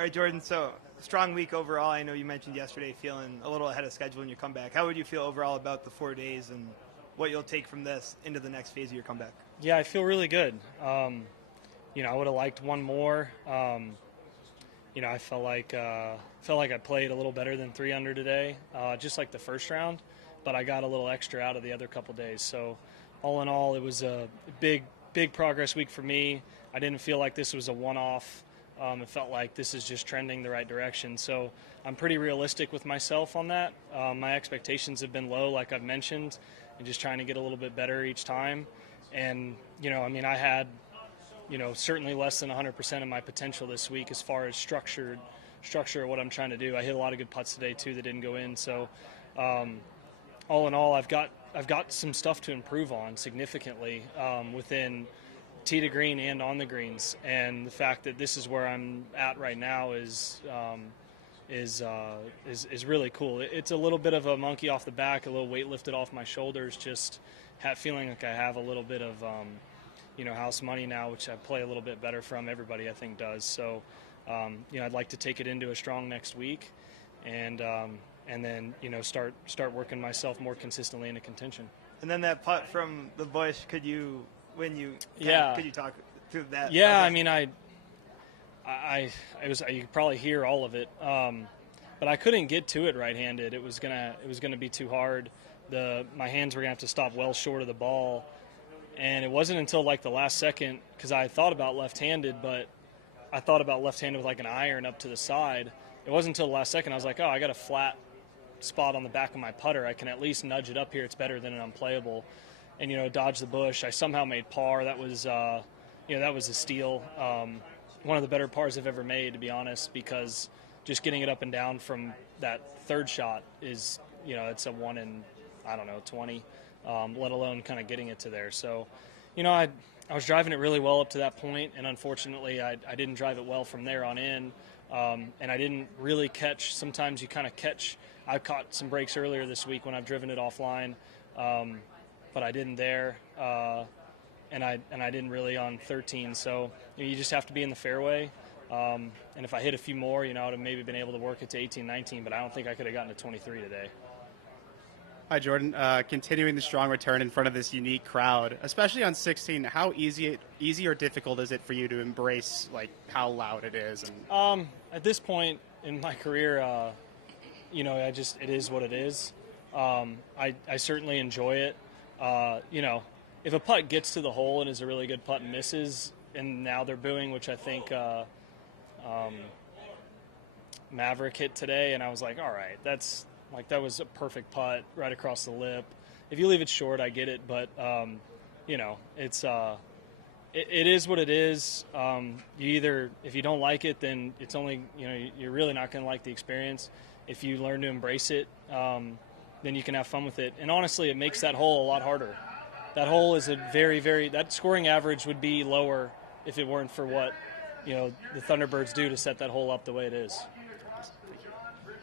All right, Jordan. So strong week overall. I know you mentioned yesterday feeling a little ahead of schedule in your comeback. How would you feel overall about the 4 days and what you'll take from this into the next phase of your comeback? Yeah, I feel really good. I would have liked one more. I felt like I played a little better than 3 under today, just like the first round, but I got a little extra out of the other couple days. So all in all, it was a big progress week for me. I didn't feel like this was a one-off. It felt like this is just trending the right direction. So I'm pretty realistic with myself on that. My expectations have been low, like I've mentioned, and just trying to get a little bit better each time. And, I had, certainly less than 100% of my potential this week as far as structure of what I'm trying to do. I hit a lot of good putts today, too, that didn't go in. So all in all, I've got some stuff to improve on significantly within tee to green and on the greens, and the fact that this is where I'm at right now is really cool. It's a little bit of a monkey off the back, a little weight lifted off my shoulders, just feeling like I have a little bit of house money now, which I play a little bit better from. Everybody I think does. So I'd like to take it into a strong next week, and then start working myself more consistently into contention. And then that putt from the bush, could you talk through that? Yeah, you could probably hear all of it, but I couldn't get to it right-handed. It was gonna be too hard. My hands were gonna have to stop well short of the ball, and it wasn't until like the last second, because I thought about left-handed, but I thought about left-handed with like an iron up to the side. It wasn't until the last second I was like, oh, I got a flat spot on the back of my putter. I can at least nudge it up here. It's better than an unplayable. And, dodge the bush. I somehow made par. That was, that was a steal. One of the better pars I've ever made, to be honest, because just getting it up and down from that third shot is, it's a 1 in, 20, let alone kind of getting it to there. So, I was driving it really well up to that point, and unfortunately I didn't drive it well from there on in, and I didn't really catch. Sometimes you kind of catch. I caught some breaks earlier this week when I've driven it offline. But I didn't there, and I didn't really on 13. So you just have to be in the fairway. And if I hit a few more, I would have maybe been able to work it to 18, 19. But I don't think I could have gotten to 23 today. Hi, Jordan. Continuing the strong return in front of this unique crowd, especially on 16. How easy or difficult is it for you to embrace how loud it is? And at this point in my career, it is what it is. I certainly enjoy it. If a putt gets to the hole and is a really good putt and misses, and now they're booing, which I think Maverick hit today, and I was like, all right, that was a perfect putt right across the lip. If you leave it short, I get it, but it's it is what it is. If you don't like it, then it's only you're really not going to like the experience. If you learn to embrace it, then you can have fun with it. And honestly, it makes that hole a lot harder. That hole is a that scoring average would be lower if it weren't for what, the Thunderbirds do to set that hole up the way it is.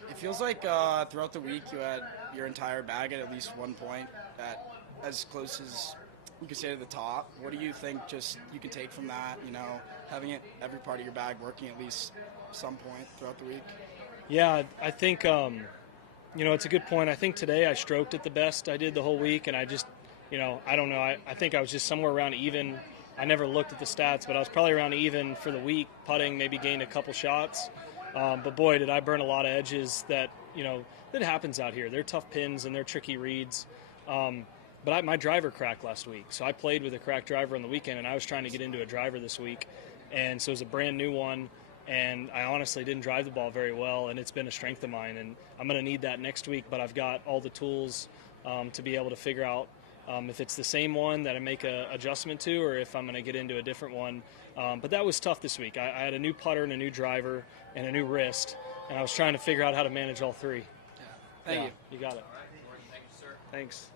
It feels like throughout the week you had your entire bag at least one point at as close as you could say to the top. What do you think you can take from that, having it every part of your bag working at least some point throughout the week? Yeah, I think it's a good point. I think today I stroked it the best I did the whole week, and I just, I don't know. I think I was just somewhere around even. I never looked at the stats, but I was probably around even for the week, putting, maybe gained a couple shots. But boy, did I burn a lot of edges that happens out here. They're tough pins and they're tricky reads. But my driver cracked last week, so I played with a cracked driver on the weekend, and I was trying to get into a driver this week. And so it was a brand new one. And I honestly didn't drive the ball very well, and it's been a strength of mine. And I'm going to need that next week, but I've got all the tools to be able to figure out if it's the same one that I make an adjustment to, or if I'm going to get into a different one. But that was tough this week. I had a new putter and a new driver and a new wrist, and I was trying to figure out how to manage all three. Thank you. You got it. Thank you, sir. Thanks.